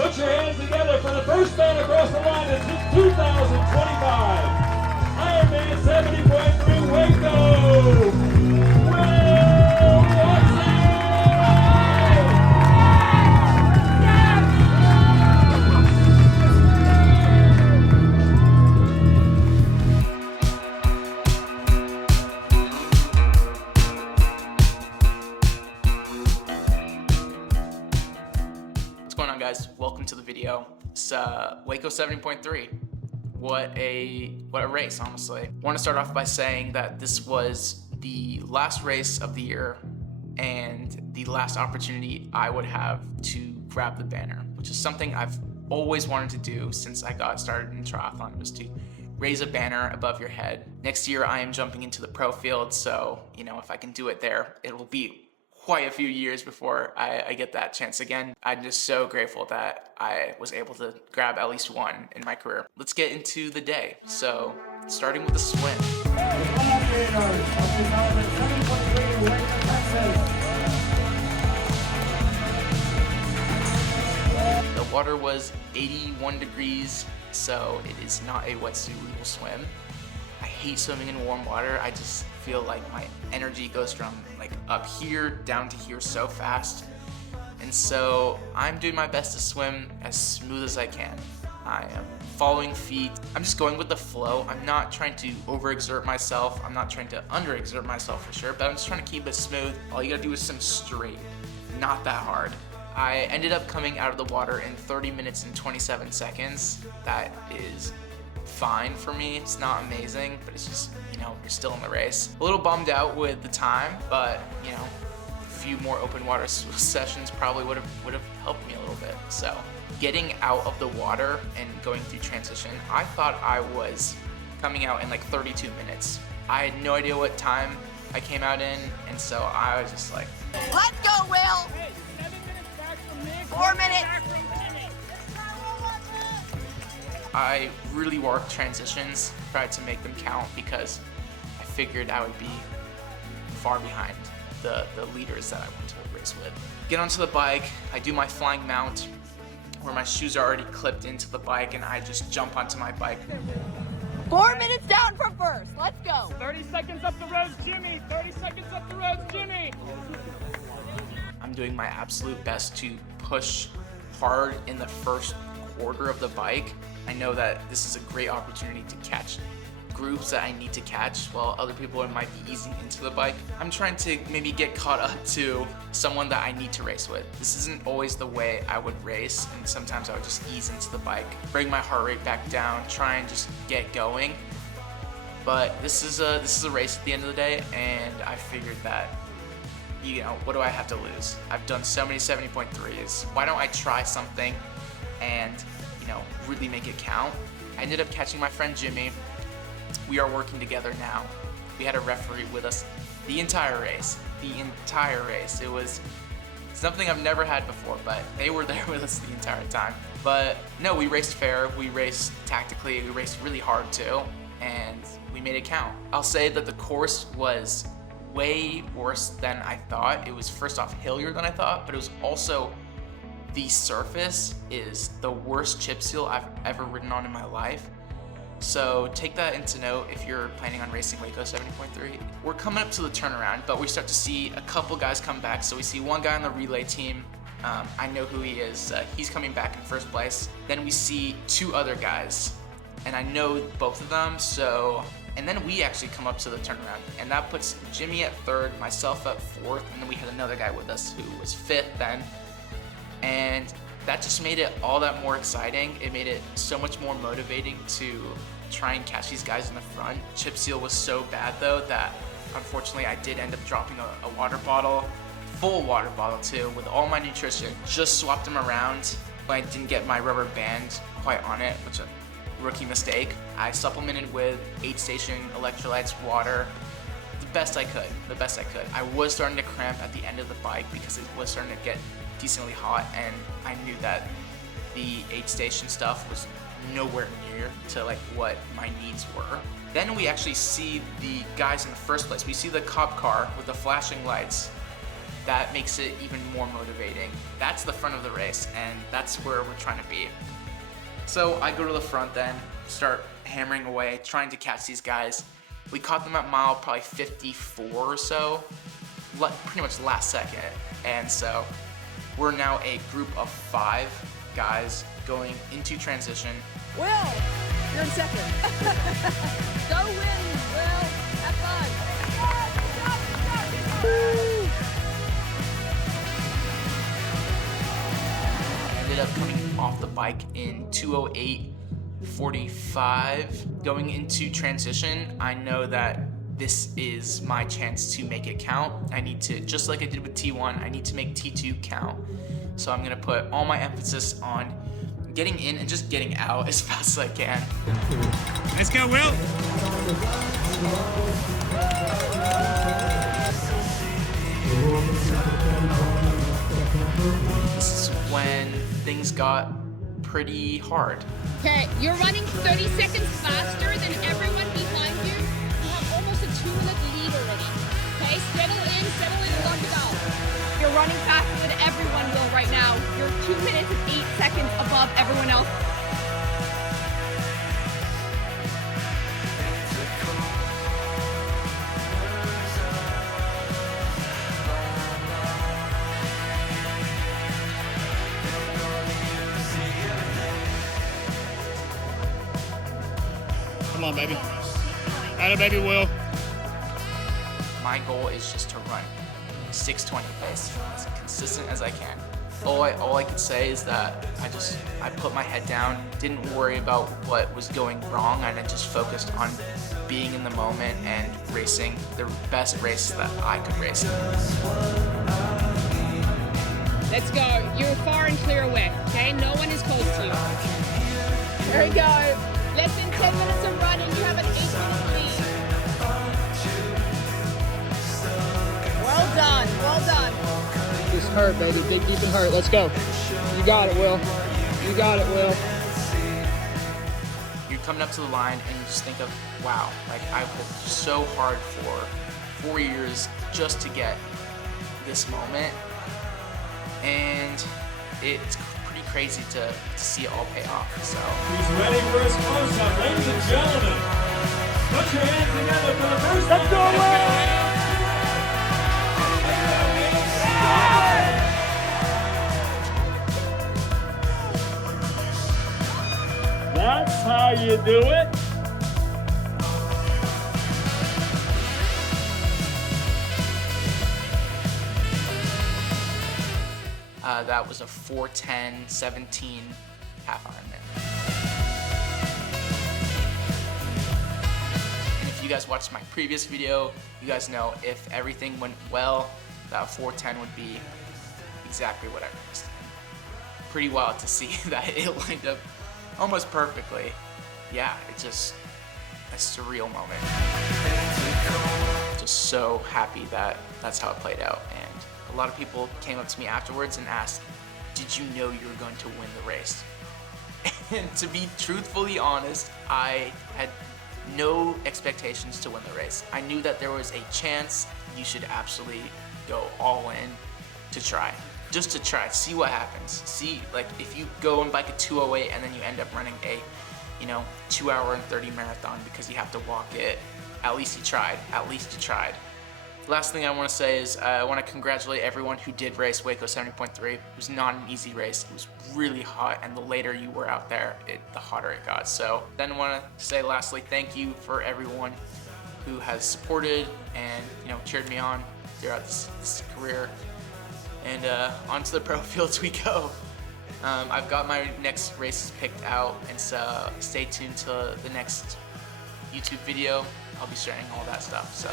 Put your hands together for the first man across the line since 2025. Ironman 70.3 Waco. What's going on, guys? Welcome to the video. It's Waco 70.3. What a race, honestly. I want to start off by saying that this was the last race of the year and the last opportunity I would have to grab the banner, which is something I've always wanted to do since I got started in triathlon, was to raise a banner above your head. Next year, I am jumping into the pro field, so if I can do it there, it will be quite a few years before I get that chance again. I'm just so grateful that I was able to grab at least one in my career. Let's get into the day. So, starting with the swim. The water was 81 degrees, so it is not a wetsuit legal swim. I hate swimming in warm water. I just feel like my energy goes from like up here down to here so fast. And so I'm doing my best to swim as smooth as I can. I am following feet. I'm just going with the flow. I'm not trying to overexert myself. I'm not trying to underexert myself for sure, but I'm just trying to keep it smooth. All you gotta do is swim straight, not that hard. I ended up coming out of the water in 30 minutes and 27 seconds. That is fine for me. It's not amazing, but it's just, you're still in the race. A little bummed out with the time, but a few more open water sessions probably would have helped me a little bit. So getting out of the water and going through transition, I thought I was coming out in like 32 minutes. I had no idea what time I came out in, and so I was just like, let's go, Will! 4 minutes! I really worked transitions, tried to make them count because I figured I would be far behind the leaders that I went to the race with. Get onto the bike, I do my flying mount where my shoes are already clipped into the bike and I just jump onto my bike. 4 minutes down for first, let's go. 30 seconds up the road, Jimmy. 30 seconds up the road, Jimmy. I'm doing my absolute best to push hard in the first quarter of the bike. I know that this is a great opportunity to catch groups that I need to catch while other people might be easing into the bike. I'm trying to maybe get caught up to someone that I need to race with. This isn't always the way I would race, and sometimes I would just ease into the bike, bring my heart rate back down, try and just get going. But this is a race at the end of the day, and I figured that, what do I have to lose? I've done so many 70.3s. Why don't I try something and really make it count? I ended up catching my friend Jimmy. We are working together now. We had a referee with us the entire race. It was something I've never had before, but they were there with us the entire time. But no, we raced fair, we raced tactically, we raced really hard too, and we made it count. I'll say that the course was way worse than I thought. It was first off hillier than I thought, but it was also, the surface is the worst chip seal I've ever ridden on in my life. So take that into note if you're planning on racing Waco 70.3. We're coming up to the turnaround, but we start to see a couple guys come back. So we see one guy on the relay team. I know who he is. He's coming back in first place. Then we see two other guys, and I know both of them. And then we actually come up to the turnaround, and that puts Jimmy at third, myself at fourth, and then we had another guy with us who was fifth then. And that just made it all that more exciting. It made it so much more motivating to try and catch these guys in the front. Chip seal was so bad though that unfortunately I did end up dropping a water bottle, full water bottle too, with all my nutrition. Just swapped them around, but I didn't get my rubber band quite on it, which is a rookie mistake. I supplemented with aid station electrolytes, water, the best I could. I was starting to cramp at the end of the bike because it was starting to get decently hot, and I knew that the aid station stuff was nowhere near to like what my needs were. Then we actually see the guys in the first place. We see the cop car with the flashing lights, that makes it even more motivating. That's the front of the race, and that's where we're trying to be. So I go to the front then, start hammering away, trying to catch these guys. We caught them at mile probably 54 or so, pretty much last second. And so we're now a group of 5 guys going into transition. Will, you're in second. Go win, Will. Have fun. I ended up coming off the bike in 2:08:45. Going into transition, I know that this is my chance to make it count. I need to, just like I did with T1, I need to make T2 count. So I'm gonna put all my emphasis on getting in and just getting out as fast as I can. Let's go, Will. This is when things got pretty hard. Okay, you're running 30 seconds faster than everyone behind you. You have almost a 2-minute lead already. Okay, settle in, lock it out. You're running faster than everyone will right now. You're 2 minutes and 8 seconds above everyone else. Come on, baby. Atta baby, Will. My goal is just to run 6:20 pace, as consistent as I can. All I could say is that I put my head down, didn't worry about what was going wrong, and I just focused on being in the moment and racing the best race that I could race. Let's go. You're far and clear away, okay? No one is close to you. There we go. Less than 10 minutes of running, you have an 8-minute lead. Well done. Well done. Just hurt, baby. Big, deep, and hurt. Let's go. You got it, Will. You got it, Will. You're coming up to the line and you just think of, wow, like I worked so hard for 4 years just to get this moment. And it's pretty crazy to see it all pay off. So He's ready for his close-up. Ladies and gentlemen, put your hands together for the first time. Let's go, That's how you do it. that was a 4:10:17 half Ironman. And if you guys watched my previous video, you guys know if everything went well, that 4:10 would be exactly what I raced. Pretty wild to see that it lined up almost perfectly. Yeah, it's just a surreal moment. Just so happy that that's how it played out. And a lot of people came up to me afterwards and asked, did you know you were going to win the race? And to be truthfully honest, I had no expectations to win the race. I knew that there was a chance. You should absolutely go all in to try. Just to try, see what happens. See, like if you go and bike a 2:08 and then you end up running a, 2 hour and 30 marathon because you have to walk it, at least you tried, Last thing I want to say is I want to congratulate everyone who did race Waco 70.3. It was not an easy race. It was really hot, and the later you were out there, the hotter it got. So then I want to say lastly, thank you for everyone who has supported and cheered me on throughout this career. And onto the pro fields we go. I've got my next races picked out, and so stay tuned to the next YouTube video. I'll be sharing all that stuff. So.